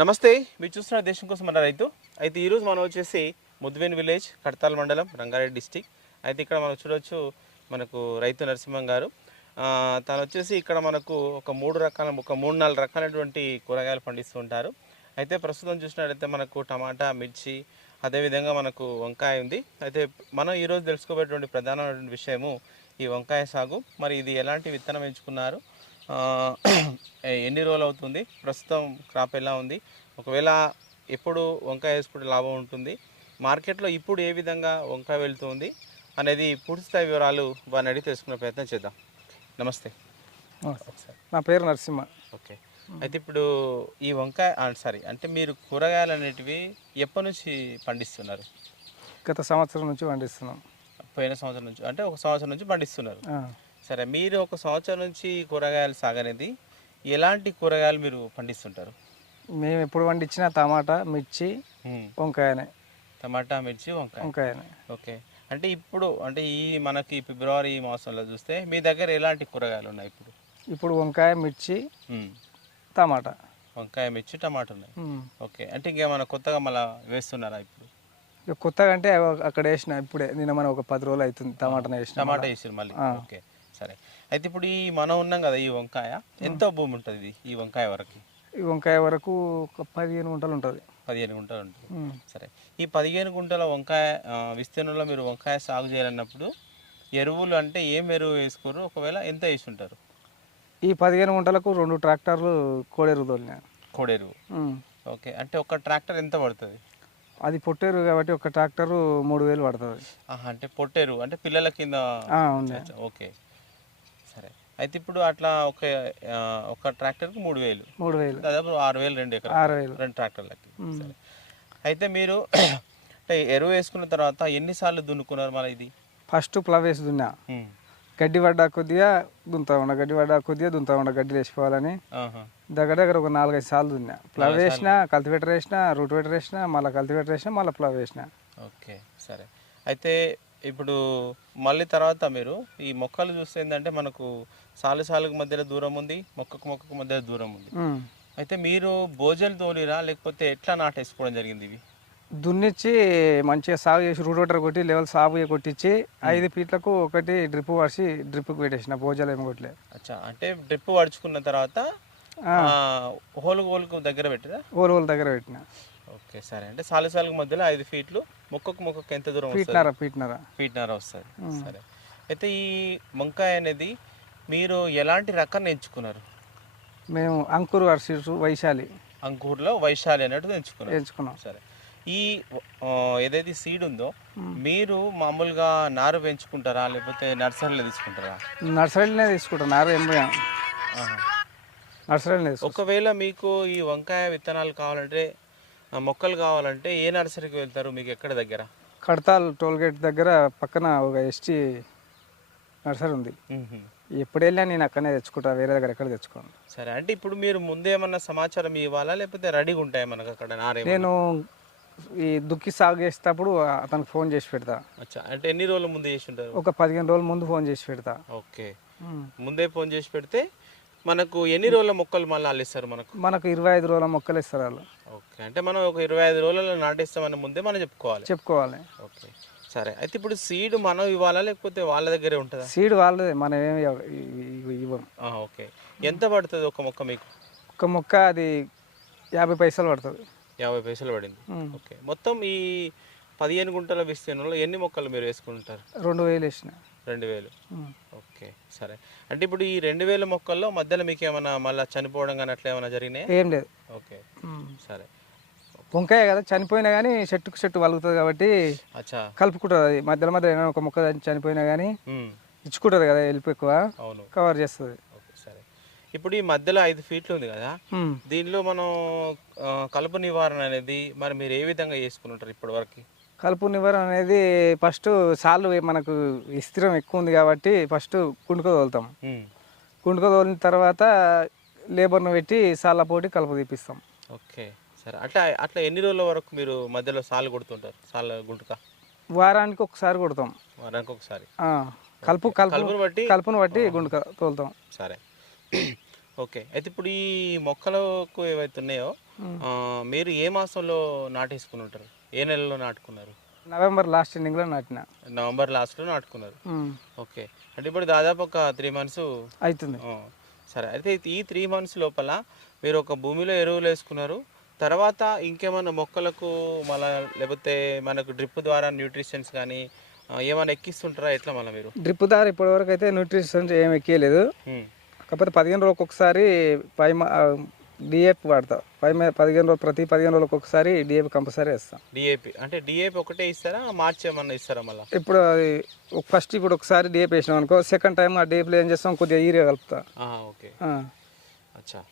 నమస్తే. మీరు చూస్తున్న దేశం కోసం మన రైతు. అయితే ఈరోజు మనం వచ్చేసి ముద్వేన్ విలేజ్ కడతాల్ మండలం రంగారెడ్డి డిస్టిక్. అయితే ఇక్కడ మనం చూడొచ్చు మనకు రైతు నరసింహం గారు. తను వచ్చేసి ఇక్కడ మనకు ఒక మూడు రకాల ఒక మూడు నాలుగు రకాలైనటువంటి కూరగాయలు పండిస్తూ ఉంటారు. అయితే ప్రస్తుతం చూసినట్లయితే మనకు టమాటా మిర్చి అదేవిధంగా మనకు వంకాయ ఉంది. అయితే మనం ఈరోజు తెలుసుకోబోయేటువంటి ప్రధానమైనటువంటి విషయము ఈ వంకాయ సాగు. మరి ఇది ఎలాంటి విత్తనం ఎంచుకున్నారు? ఎన్ని రోజులు అవుతుంది? ప్రస్తుతం క్రాప్ ఎలా ఉంది? ఒకవేళ ఎప్పుడు వంకాయ వేసుకుంటే లాభం ఉంటుంది. మార్కెట్లో ఇప్పుడు ఏ విధంగా వంకాయ వెళ్తుంది అనేది పూర్తి స్థాయి వివరాలు వారిని అడిగి తెలుసుకునే ప్రయత్నం చేద్దాం. నమస్తే. నా పేరు నరసింహ. ఓకే. అయితే ఇప్పుడు ఈ వంకాయ సారీ అంటే మీరు కూరగాయలు అనేటివి ఎప్పటి నుంచి పండిస్తున్నారు? గత సంవత్సరం నుంచి పండిస్తున్నాం. పోయిన సంవత్సరం నుంచి అంటే ఒక సంవత్సరం నుంచి పండిస్తున్నారు. సరే మీరు ఒక సంవత్సరం నుంచి కూరగాయలు సాగనేది ఎలాంటి కూరగాయలు మీరు పండిస్తుంటారు? మేము ఎప్పుడు పండించిన టమాటా మిర్చి. వంకాయనే. టమాటా మిర్చి వంకాయ. వంకాయనే. ఓకే. అంటే ఇప్పుడు అంటే ఈ మనకి ఫిబ్రవరి మాసంలో చూస్తే మీ దగ్గర ఎలాంటి కూరగాయలు ఉన్నాయి ఇప్పుడు? ఇప్పుడు వంకాయ మిర్చి. టమాటా. వంకాయ మిర్చి టమాటా ఉన్నాయి. ఓకే. అంటే ఇంకేమైనా కొత్తగా మళ్ళీ వేస్తున్నారా ఇప్పుడు? కొత్తగా అంటే అక్కడ వేసిన ఇప్పుడే. నిన్న మన ఒక పది రోజులు అవుతుంది టమాటా వేసిన టమాటా వేసారు మళ్ళీ. ఓకే. అయితే ఇప్పుడు ఈ మనం ఉన్నాం కదా ఈ వంకాయ ఎంత భూమి ఉంటుంది ఇది ఈ వంకాయ వరకు? ఈ వంకాయ వరకు ఒక పదిహేను గుంటలు ఉంటుంది. పదిహేను గుంటలు ఉంటుంది. సరే. ఈ పదిహేను గుంటల వంకాయ విస్తీర్ణంలో మీరు వంకాయ సాగు చేయాలన్నప్పుడు ఎరువులు అంటే ఏం ఎరువు వేసుకోరు? ఒకవేళ ఎంత వేసి ఉంటారు? ఈ పదిహేను గుంటలకు రెండు ట్రాక్టర్లు కోడెరు తోలినా కోడెరువు. ఓకే. అంటే ఒక ట్రాక్టర్ ఎంత పడుతుంది? అది పొట్టేరు కాబట్టి ఒక ట్రాక్టరు మూడు వేలు పడుతుంది. అంటే పొట్టేరు అంటే పిల్లల కింద ఓకే. అయితే ఇప్పుడు అట్లా ఒక ఒక ట్రాక్టర్కి మూడు వేలు. మూడు వేలు. దాదాపు ఆరు వేలు రెండు ఎకరాలు. ఆరు వేలు. రెండు ట్రాక్టర్లకి అయితే మీరు అంటే ఎరువు వేసుకున్న తర్వాత ఎన్నిసార్లు దున్నుకున్నారు మళ్ళీ ఇది? ఫస్ట్ ప్లవ్ వేసి దున్నా. గడ్డి పడ్డా కొద్దిగా దుంతా ఉండ గడ్డి పడ్డా కొద్దిగా దుంతా ఉండ గడ్డి వేసిపోవాలని ఆహా. దగ్గర దగ్గర ఒక నాలుగైదు సార్లు దున్నా. ప్లవ్ వేసిన కల్టివేటర్ వేసిన రూట్ వేటర్ వేసిన మళ్ళీ కల్టివేటర్ వేసిన మళ్ళీ ప్లవ్ వేసిన. ఓకే సరే. అయితే ఇప్పుడు మళ్ళీ తర్వాత మీరు ఈ మొక్కలు చూస్తే ఏంటంటే మనకు సాలు సాలుకు మధ్యలో దూరం ఉంది మొక్కకు మొక్కకు మధ్యలో దూరం ఉంది. అయితే మీరు భోజనం తోలిరా లేకపోతే ఎట్లా నాటేసుకోవడం జరిగింది ఇవి దున్నిచ్చి మంచిగా సాగు చేసి రూట్ వేటర్ కొట్టి లెవెల్ సాగు కొట్టించి ఐదు ఫీట్లకు ఒకటి డ్రిప్ పడిచి డ్రిప్కి పెట్టేసిన భోజనాలు ఏమి కొట్టలే. అచ్చా అంటే డ్రిప్ పడుచుకున్న తర్వాత. హోలు హోలుకు దగ్గర పెట్టిరా? ఓలు ఓలు దగ్గర పెట్టిన. ఓకే సరే. అంటే సాలు సాలుకు మధ్యలో ఐదు ఫీట్లు మొక్కకు మొక్కకు ఎంత దూరం ఫీట్నర ఫీట్నర. ఫీట్నర వస్తుంది. సరే. అయితే ఈ వంకాయ అనేది మీరు ఎలాంటి రకాన్ని ఎంచుకున్నారు? మేము అంకుర్ వర్షిసు వైశాలి. అంకూర్లో వైశాలి అన్నట్టు ఎంచుకున్నారు. ఎంచుకున్నాం. సరే. ఈ ఏదైతే సీడ్ ఉందో మీరు మామూలుగా నారు పెంచుకుంటారా? లేకపోతే నర్సరీలో తీసుకుంటారా? నర్సరీలోనే తీసుకుంటాం. నారు. నర్సరీలోనే తీసుకుంటాం. ఒకవేళ మీకు ఈ వంకాయ విత్తనాలు కావాలంటే మొక్కలు కావాలంటే ఏ నర్సరీకి వెళ్తారు? మీకు ఎక్కడ దగ్గర? కడతాల్ టోల్ గేట్ దగ్గర పక్కన ఒక ఎస్టీ నర్సరీ ఉంది. ఎప్పుడు వెళ్ళినా నేను అక్కడనే తెచ్చుకుంటా వేరే దగ్గర ఎక్కడ తెచ్చుకోను. సరే అంటే ఇప్పుడు మీరు ముందే ఏమన్నా సమాచారం ఇవ్వాలా? లేకపోతే రెడీగా ఉంటాయి మనకు అక్కడ నారే నేను ఈ దుక్కి సాగు చేసేటప్పుడు అతనికి ఫోన్ చేసి పెడతా. అంటే ఎన్ని రోజుల ముందు చేసి ఉంటారు? ఒక పదిహేను రోజుల ముందు ఫోన్ చేసి పెడతా. ఓకే. ముందే ఫోన్ చేసి పెడితే మనకు ఎన్ని రోజుల మొక్కలు మళ్ళీ అల్లిస్తారు మనకు? మనకు ఇరవై ఐదు రోజుల మొక్కలు ఇస్తారు వాళ్ళు. ఓకే. అంటే మనం ఒక ఇరవై ఐదు రోజులలో నాటేస్తామని ముందే మనం చెప్పుకోవాలి. చెప్పుకోవాలి. ఓకే. సరే. అయితే ఇప్పుడు సీడ్ మనం ఇవ్వాలా లేకపోతే వాళ్ళ దగ్గరే ఉంటుందా? సీడ్ వాళ్ళదే. మనం ఏమి ఇవ్వ- ఓకే. ఎంత పడుతుంది ఒక మొక్క మీకు? ఒక మొక్క అది యాభై పైసలు పడుతుంది. యాభై పైసలు పడింది. ఓకే. మొత్తం ఈ పదిహేను గుంటల విస్తీర్ణంలో ఎన్ని మొక్కలు మీరు వేసుకుంటారు? రెండు వేలు వేసిన. రెండు వేలు. ఓకే సరే. అంటే ఇప్పుడు ఈ రెండు వేల మొక్కల్లో మధ్యలో మీకు ఏమైనా మళ్ళీ చనిపోవడం కానీ అట్లా ఏమైనా జరిగినాయి? ఏం లేదు. ఓకే. సరే. వంకాయ కదా చనిపోయినా కానీ చెట్టుకు చెట్టు వలుగుతుంది కాబట్టి అచ్చా. కలుపుకుంటుంది అది. మధ్యలో మధ్యలో ఏమైనా ఒక మొక్క చనిపోయినా కానీ. ఇచ్చుకుంటుంది కదా వెళ్ళిపో ఎక్కువ. అవును. కవర్ చేస్తుంది. ఓకే సరే. ఇప్పుడు ఈ మధ్యలో ఐదు ఫీట్లు ఉంది కదా. దీనిలో మనం కలుపు నివారణ అనేది మరి మీరు ఏ విధంగా చేసుకుని ఉంటారు ఇప్పటి వరకు కలుపు నివారణ అనేది ఫస్ట్ సార్లు మనకు విస్తీర్ణం ఎక్కువ ఉంది కాబట్టి ఫస్ట్ కుండుక తోలుతాం. కుండుక తోలిన తర్వాత లేబర్ను పెట్టి సాళ్ళ పోటీ కలుపు తీపిస్తాం. ఓకే సరే. అట్లా అట్లా ఎన్ని రోజుల వరకు మీరు మధ్యలో సాలు కొడుతుంటారు? సాల గుంటుక? వారానికి ఒకసారి కొడతాం. వారానికి ఒకసారి? కలుపు కలుపు కలుపుని బట్టి? కలుపును బట్టి గుండుక తోలుతాం. సరే. ఓకే. అయితే ఇప్పుడు ఈ మొక్కలకు ఏవైతే ఉన్నాయో మీరు ఏ మాసంలో నాటేసుకుని ఉంటారు? ఏ నెలలో నాటుకున్నారు? నవంబర్ లాస్ట్ ఎండింగ్లో నాటిన. నవంబర్ లాస్ట్లో నాటుకున్నారు. ఓకే. అంటే ఇప్పుడు దాదాపు ఒక త్రీ మంత్స్ అవుతుంది సరే. అయితే ఈ త్రీ మంత్స్ లోపల మీరు ఒక భూమిలో ఎరువులు వేసుకున్నారు. తర్వాత ఇంకేమైనా మొక్కలకు మళ్ళా లేకపోతే మనకు డ్రిప్ ద్వారా న్యూట్రిషన్స్ కానీ ఏమైనా ఎక్కిస్తుంటారా? ఎట్లా మళ్ళీ మీరు? డ్రిప్ దారి ఇప్పటివరకు అయితే న్యూట్రిషన్ ఏం ఎక్కియలేదు. కాకపోతే పదిహేను రోజులకు ఒకసారి పై డిఏపి వాడతా. పై మీద పదిహేను రోజులు ప్రతి పదిహేను రోజులకు ఒకసారి డిఏపి కంపల్సరీ వేస్తాం. డిఏపి అంటే డిఏపి ఒకటే ఇస్తారా? మార్చి ఏమన్నా ఇస్తారా మళ్ళీ? ఇప్పుడు అది ఫస్ట్ ఇప్పుడు ఒకసారి డిఏపి వేసినాం అనుకో సెకండ్ టైం ఆ డిఏపిలో ఏం చేస్తాం? కొద్దిగా ఈరియా కలుపుతా. ఓకే. అచ్చా.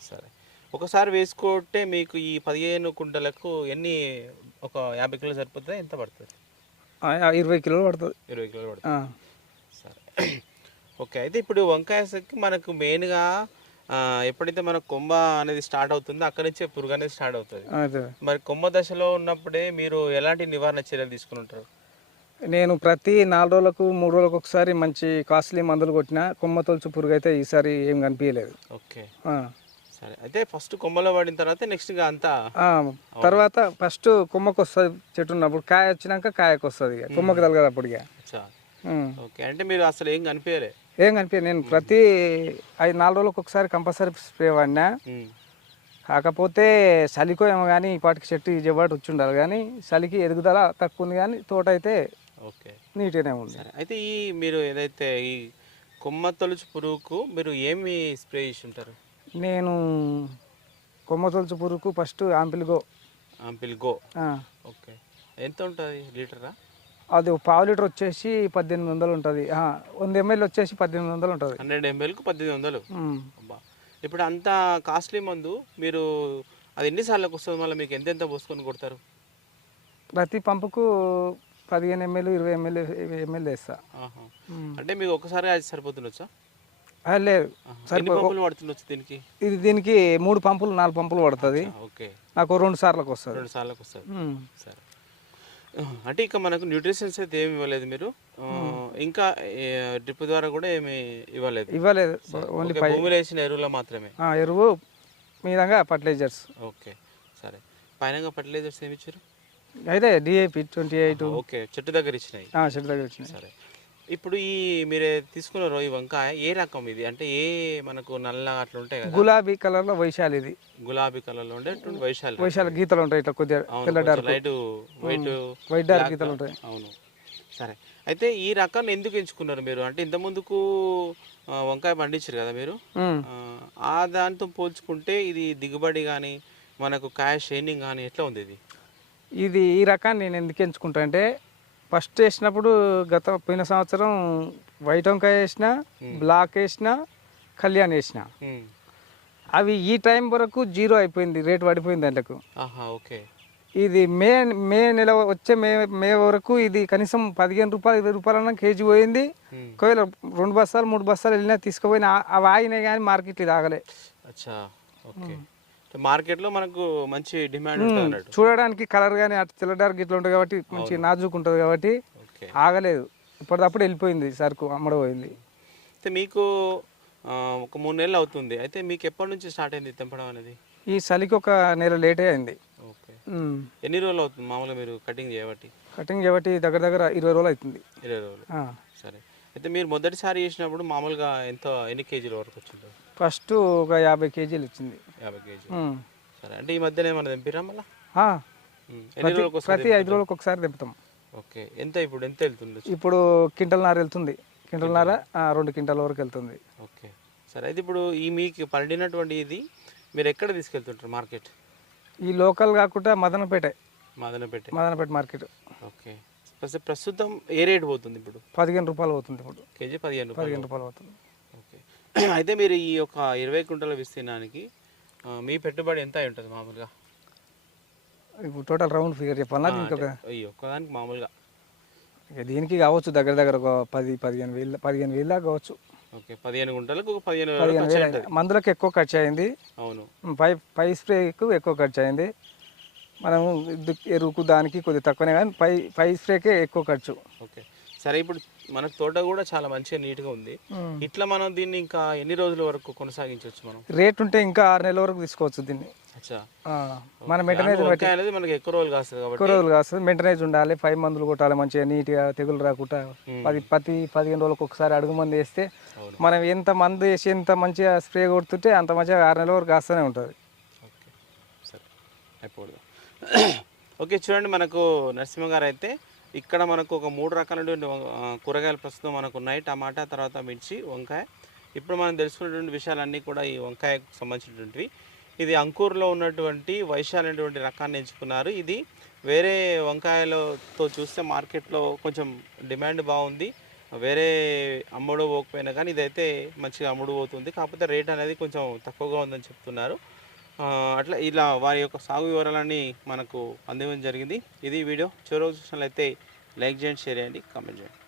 సరే. ఒకసారి వేసుకుంటే మీకు ఈ పదిహేను కుంటలకు ఎన్ని ఒక యాభై కిలో సరిపోతుంది? ఎంత పడుతుంది? ఇరవై కిలోలు పడుతుంది. ఇరవై కిలోలు పడుతుంది. సరే. ఓకే. అయితే ఇప్పుడు వంకాయకి మనకు మెయిన్గా ఎప్పుడైతే మన కొమ్మ అనేది స్టార్ట్ అవుతుందో అక్కడి నుంచే పురుగు అనేది స్టార్ట్ అవుతుంది. మరి కొమ్మ దశలో ఉన్నప్పుడే మీరు ఎలాంటి నివారణ చర్యలు తీసుకుని ఉంటారు నేను ప్రతి నాలుగు రోజులకు మూడు రోజులకు ఒకసారి మంచి కాస్ట్లీ మందులు కొట్టిన కొమ్మ తొలుచు పురుగు అయితే ఈసారి ఏం కనిపించలేదు ఓకే. సరే. అయితే ఫస్ట్ కొమ్మలో పడిన తర్వాత నెక్స్ట్ అంతా తర్వాత ఫస్ట్ కొమ్మకు వస్తుంది చెట్టు ఉన్నప్పుడు కాయ వచ్చినాక కాయకు వస్తుంది కొమ్మకు తలగదు అప్పుడు ఉం. ఓకే. అంటే మీరు అసలు ఏం కనిపించలే ఏం కనిపించదు నేను ప్రతి ఐదు నాలుగు రోజులకు ఒకసారి కంపల్సరీ స్ప్రే వాడినా. కాకపోతే చలికో ఏమో కానీ వాటికి చెట్టు ఇజబాటు వచ్చి ఉండాలి కానీ చలికి ఎదుగుదల తక్కువ ఉంది కానీ తోట అయితే ఓకే. నీట్గానే ఉంది. అయితే ఈ మీరు ఏదైతే ఈ కొమ్మ తొలుచు పురుగుకు మీరు ఏమి స్ప్రే చేసి ఉంటారు నేను కొమ్మ తొలుచు పురుగుకు ఫస్ట్ ఆంపిల్గో ఆంపిల్ గో. ఆ, ఓకే. ఎంత ఉంటుంది లీటరా? అది పావు లీటర్ వచ్చేసి పద్దెనిమిది వందలు ఉంటుంది. వంద ఎంఎల్ వచ్చేసి పద్దెనిమిది వందలు ఉంటుంది. హండ్రెడ్ ఎంఎల్కు పద్దెనిమిది వందలు. ఇప్పుడు అంత కాస్ట్లీ మందు మీరు అది ఎన్నిసార్లకు వస్తుంది? మళ్ళీ మీకు ఎంత ఎంత పోసుకొని కొడతారు? ప్రతి పంపుకు పదిహేను ఎంఎల్ ఇరవై ఎంఎల్ ఎంఎల్ వేస్తా. అంటే మీకు ఒకసారి అది సరిపోతుండొచ్చా? లేదు. పడుతుండొచ్చు దీనికి? ఇది దీనికి మూడు పంపులు నాలుగు పంపులు పడుతుంది. ఓకే. నాకు రెండు సార్లకు వస్తుంది. రెండు సార్లకు వస్తుంది. ఉమ్. సరే. అంటే ఇక మనకు న్యూట్రిషన్స్ అయితే ఏమి ఇవ్వలేదు మీరు. ఇంకా డ్రిప్ ద్వారా కూడా ఏమి ఇవ్వలేదు. ఇవ్వలేదు. ఓన్లీ భూమిలో వేసిన ఎరువులో మాత్రమే. ఆ, ఎరువు మీదంగా ఫర్టిలైజర్స్ ఓకే సరే. పైన ఫర్టిలైజర్స్ ఏమి ఇచ్చారు? అయితే డిఏపి ట్వంటీ ఎయిట్ ఓకే చెట్టు దగ్గర ఇచ్చినాయి. చెట్టు దగ్గర వచ్చినాయి సరే. ఇప్పుడు ఈ మీరే తీసుకున్న ఈ వంకాయ ఏ రకం ఇది? అంటే ఏ మనకు నల్ల అట్లా ఉంటాయి కదా? గులాబీ కలర్లో వైశాలి ఇది. గులాబీ కలర్లో ఉండేటువంటి వైశాలి వైశాల గీతలు ఉంటాయి ఇట్లా కొద్దిగా తెల్ల dark. Light white white dark గీతలు ఉంటాయి. అవును. సరే. అయితే ఈ రకాన్ని ఎందుకు ఎంచుకున్నారు మీరు? అంటే ఇంత ముందుకు వంకాయ పండించారు కదా మీరు? ఆ దాంతో పోల్చుకుంటే ఇది దిగుబడి కానీ మనకు కాయ షైనింగ్ కానీ ఎట్లా ఉంది ఇది? ఇది ఈ రకాన్ని నేను ఎందుకు ఎంచుకుంటా అంటే ఫస్ట్ వేసినప్పుడు గత పోయిన సంవత్సరం వైట్ వంకాయ వేసిన బ్లాక్ వేసిన కళ్యాణ్ వేసిన. ఉమ్. అవి ఈ టైం వరకు జీరో అయిపోయింది రేట్ పడిపోయింది దాంట్లకు ఇది మే మే నెల వచ్చే మే మే వరకు ఇది కనీసం పదిహేను రూపాయలు ఇరవై రూపాయలన్నా కేజీ పోయింది. ఉమ్. ఒకవేళ రెండు బస్తాలు మూడు బస్తాలు వెళ్ళినా తీసుకుపోయినా అవి ఆగినాయి కానీ మార్కెట్ ఇది ఆగలే. అచ్చా ఓకే. అంటే మార్కెట్లో మనకు మంచి డిమాండ్ చూడడానికి కలర్ కానీ అటు తెల్ల డార్క్ ఇట్లా ఉంటుంది కాబట్టి మంచి నాజుకు ఉంటుంది కాబట్టి ఆగలేదు. ఇప్పటిదప్పుడు వెళ్ళిపోయింది సరుకు అమ్మడపోయింది అయితే మీకు ఒక మూడు నెలలు అవుతుంది. అయితే మీకు ఎప్పటి నుంచి స్టార్ట్ అయింది తెంపడం అనేది? ఈ చలికి ఒక నెల లేటే అయింది. ఎన్ని రోజులు అవుతుంది మామూలుగా మీరు కటింగ్ చేయబట్టి? కటింగ్ చేయబట్టి దగ్గర దగ్గర ఇరవై రోజులు అవుతుంది. ఇరవై రోజులు. సరే. అయితే మీరు మొదటిసారి చేసినప్పుడు మామూలుగా ఎంత ఎన్ని కేజీల వరకు వచ్చింటారు ఫస్ట్ ఒక యాభై కేజీలు ఇచ్చింది. యాభై ఉమ్. సరే అంటే ఈ మధ్యన ఏమైనా మళ్ళా? ఆ. రోజులకు వస్తుంది ప్రతి ఐదు రోజులకు ఒకసారి దింపుతాం ఓకే ఎంత ఇప్పుడు ఎంత వెళ్తుంది? ఇప్పుడు కింటల్ నార వెళ్తుంది. కింటల్ నార ఆ, రెండు క్వింటాల వరకు వెళ్తుంది. ఓకే. సరే అయితే ఇప్పుడు ఈ మీకు పండినటువంటి ఇది మీరు ఎక్కడ తీసుకెళ్తుంటారు మార్కెట్? ఈ లోకల్ కాకుండా మదనపేట. మాదనపేట. మదనపేట మార్కెట్. ఓకే. ప్రస్తు- ప్రస్తుతం ఏ రేట్ పోతుంది ఇప్పుడు? పదిహేను రూపాయలు అవుతుంది ఇప్పుడు. కేజీ పదిహేను రూపాయలు. పదిహేను రూపాయలు అవుతుంది అయితే మీరు ఈ యొక్క ఇరవై కుంటల విస్తీర్ణానికి మీ పెట్టుబడి ఎంత అయి ఉంటుంది మామూలుగా? ఇప్పుడు టోటల్ రౌండ్ ఫిగర్ చెప్పాలా ఈ ఒక్కదానికి మామూలుగా. ఇక దీనికి కావచ్చు దగ్గర దగ్గర ఒక పది పదిహేను వేలు పదిహేను వేలు దాకా కావచ్చు. ఓకే పదిహేను గుంటలకు పదిహేను పదిహేను వేలు. మందులకు ఎక్కువ ఖర్చు అయింది. అవును. పై పై స్ప్రేకు ఎక్కువ ఖర్చు అయింది. మనం ఎరువుకు దానికి కొద్దిగా తక్కువనే కానీ పై పై స్ప్రేకే ఎక్కువ ఖర్చు. ఓకే. సరే ఇప్పుడు మనకు తోట కూడా చాలా మంచిగా నీట్గా ఉంది. ఇట్లా మనం దీన్ని ఇంకా ఎన్ని రోజుల వరకు కొనసాగించవచ్చు మనం? రేట్ ఉంటే ఇంకా ఆరు నెలల వరకు తీసుకోవచ్చు దీన్ని. మన మెయింటెనెన్స్ అనేది మనకి ఎక్కువ రోజులు కాస్తుంది కాబట్టి. ఎక్కువ రోజులు కాస్తుంది. మెయింటెనెన్స్ ఉండాలి పై మందులు కొట్టాలి మంచిగా నీట్గా తెగులు రాకుండా పది పది పదిహేను రోజులకు ఒకసారి అడుగు మంది వేస్తే. మనం ఎంత మందు వేసి ఎంత మంచిగా స్ప్రే కొడుతుంటే అంత మంచిగా ఆరు నెలల వరకు కాస్తూనే ఉంటుంది. ఓకే చూడండి మనకు నరసింహ గారు అయితే ఇక్కడ మనకు ఒక మూడు రకాలైనటువంటి కూరగాయలు ప్రస్తుతం మనకు ఉన్నాయి. టమాటా తర్వాత మిర్చి వంకాయ. ఇప్పుడు మనం తెలుసుకున్నటువంటి విషయాలన్నీ కూడా ఈ వంకాయకు సంబంధించినటువంటివి. ఇది అంకూర్లో ఉన్నటువంటి వైశాల్ అనేటువంటి రకాన్ని ఎంచుకున్నారు. ఇది వేరే వంకాయలతో చూస్తే మార్కెట్లో కొంచెం డిమాండ్ బాగుంది. వేరే అమ్ముడు పోకపోయినా కానీ ఇదైతే మంచిగా అమ్ముడు పోతుంది. కాకపోతే రేట్ అనేది కొంచెం తక్కువగా ఉందని చెప్తున్నారు. అట్లా ఇలా వారి యొక్క సాగు వివరాలన్నీ మనకు అందించడం జరిగింది. ఇది వీడియో. చివరికి చూసినట్లయితే లైక్ చేయండి షేర్ చేయండి కామెంట్ చేయండి.